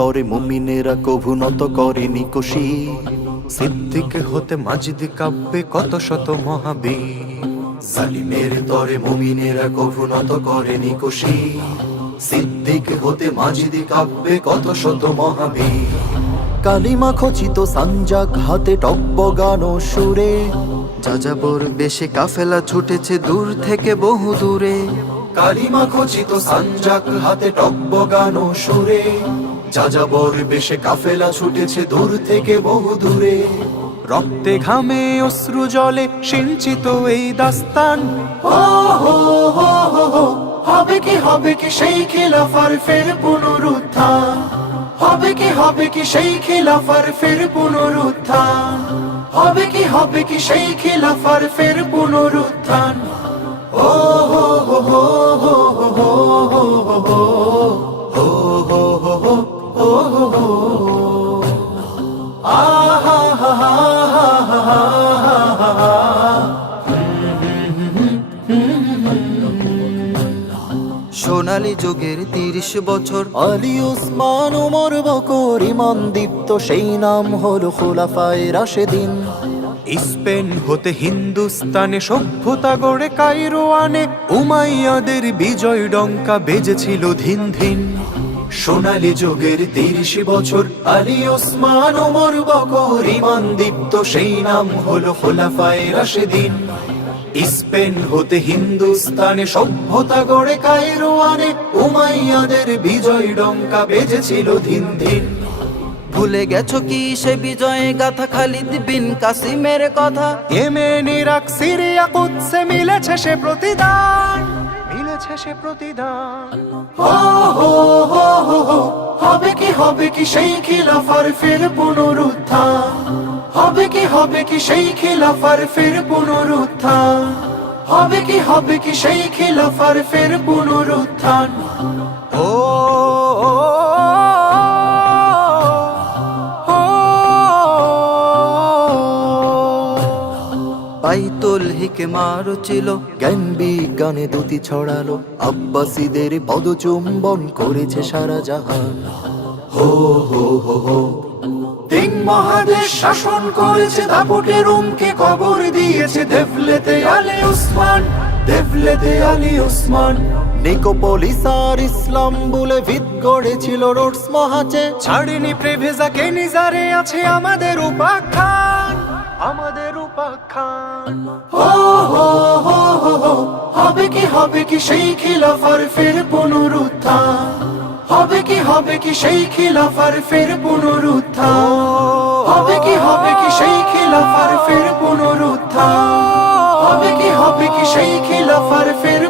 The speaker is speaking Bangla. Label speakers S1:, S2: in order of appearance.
S1: তরে মুমিনেরা কভু নত করেনি কোশি
S2: সিদ্দিক হতে মাজিদ কাব্যে কত শত মহাবীর।
S1: জালিমের তরে মুমিনেরা কভু নত করেনি কোশি সিদ্দিক হতে মাজিদি কাব্যে কত শত মহাবীর। কালিমা খচিত সাঞ্জাক হাতে টব্য গান ও সুরে।
S3: যাযাবর বেশে কাফেলা ছুটেছে দূর থেকে বহু দূরে।
S1: কালিমা খচিত সাঞ্জাক হাতে টব্য গান ও সুরে। যাযাবর বেশে কাফেলা ছুটেছে দূর থেকে বহু দূরে।
S2: রক্তে ঘামে অশ্রু জলে সিঞ্চিত এই দাস্তান।
S1: হবে কি হবে কি সেই খিলাফার ফের পুনরুত্থান। হবে কি হবে কি সেই খিলাফার ফের পুনরুত্থান। হবে কি হবে কি সেই খিলাফার ফের পুনরুত্থান। ও
S3: সোনালী যুগের তিরিশ বছর।
S1: আলী উসমান ওমর বকর ইমান দীপ্ত, সেই নাম হল খোলাফায় রাশেদিন।
S2: স্পেন হতে হিন্দুস্তানে সভ্যতা গড়ে কাইরো আনে উমাইয়াদের বিজয় ডঙ্কা বেজেছিল ধিন ধিন
S1: সোনালী যুগের তিরিশ বছর আলী ওসমান ওমর বকর ইমান দীপ্ত সেই নাম হলো খোলাফায় রাশেদিন। স্পেন হতে হিন্দুস্তানে সভ্যতা গড়ে কায়রো আনে উমাইয়াদের বিজয় ডঙ্কা বেজেছিল দিন ধিন।
S3: ভুলে গেছো কি সে বিজয়ে গাথা খালিদ বিন কাসিমের কথা?
S2: ইয়েমেন ইরাক সিরিয়া কুৎসে মিলেছে সে প্রতিদান। মিলেছে সে প্রতিদান।
S1: হবে কি হবে কি সেই খিলাফার ফের পুনরুত্থান? হবে কি হবে কি সেই খিলাফার ফের পুনরুত্থান? হবে কি হবে কি সেই খিলাফার ফের পুনরুত্থান?
S2: ও,
S3: বাইতুল হিকমার ছিল।
S1: জ্ঞান বিজ্ঞানে দুটি ছড়ালো। আব্বাসীদের পদচুম্বন করেছে সারা জাহান। হো হো হো হো। তিন মহাদেশ শাসন করেছে দাপটে রুমকে কবর দিয়েছে। দেভলেতে আলী উসমান দেভলেতে আলী উসমান। নিকোপলিস আর ইসলাম বলে ভিত গড়েছিল রোডস মহাচে।
S2: ছাড়িনি প্রেভেজাকে নিজারে আছে আমাদের উপাখ্যান। আমাদের উপাখ্যান।
S1: হো হো হো হো হবে কি হবে কি সেই খিলাফার ফের পুনরুত্থান? হবে কি হবে কি সেই খিলাফার ফের পুনরুত্থান? হবে কি হবে কি সেই খিলাফার ফের পুনরুত্থান? হবে কি হবে কি সেই খিলাফার ফের